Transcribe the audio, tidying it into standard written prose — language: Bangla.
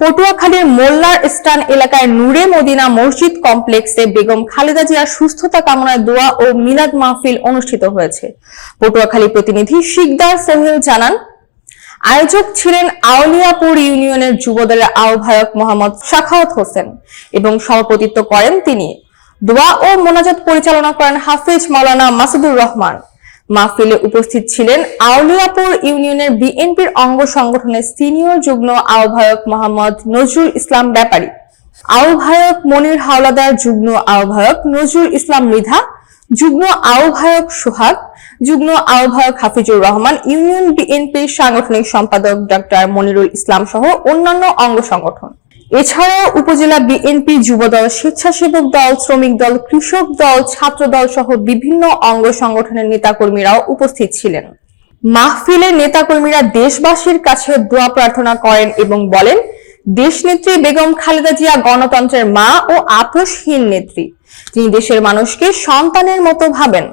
পটুয়াখালীর মোল্লার স্টান এলাকায় নূরে মদিনা মসজিদ কমপ্লেক্সে বেগম খালেদা জিয়ার সুস্থতা কামনায় দোয়া ও মিলাদ মাহফিল অনুষ্ঠিত হয়েছে। পটুয়াখালী প্রতিনিধি শিকদার সোহেল জানান, আয়োজক ছিলেন আউলিয়াপুর ইউনিয়নের যুবদলের আহ্বায়ক মোহাম্মদ সাখাওয়াত হোসেন এবং সভাপতিত্ব করেন তিনি। দোয়া ও মোনাজাত পরিচালনা করেন হাফিজ মাওলানা মাসুদুর রহমান। মাহফিলে উপস্থিত ছিলেন আউলিয়াপুর ইউনিয়নের বিএনপির অঙ্গ সংগঠনের সিনিয়র যুগ্ম আহ্বায়ক মোহাম্মদ নজরুল ইসলাম ব্যাপারী, আহ্বায়ক মনির হাওলাদার, যুগ্ম আহ্বায়ক নজরুল ইসলাম মৃধা, যুগ্ম আহ্বায়ক সোহাগ, যুগ্ম আহ্বায়ক হাফিজুর রহমান, ইউনিয়ন বিএনপির সাংগঠনিক সম্পাদক ডক্টর মনিরুল ইসলাম সহ অন্যান্য অঙ্গ সংগঠন। এছাড়াও উপজেলা বিএনপি, যুবদল, স্বেচ্ছাসেবক দল, শ্রমিক দল, কৃষক দল, ছাত্র দল সহ বিভিন্ন অঙ্গ সংগঠনের নেতাকর্মীরাও উপস্থিত ছিলেন। মাহফিলে নেতাকর্মীরা দেশবাসীর কাছে দোয়া প্রার্থনা করেন এবং বলেন, দেশনেত্রী বেগম খালেদা জিয়া গণতন্ত্রের মা ও আপোষহীন নেত্রী। তিনি দেশের মানুষকে সন্তানের মতো ভাবেন।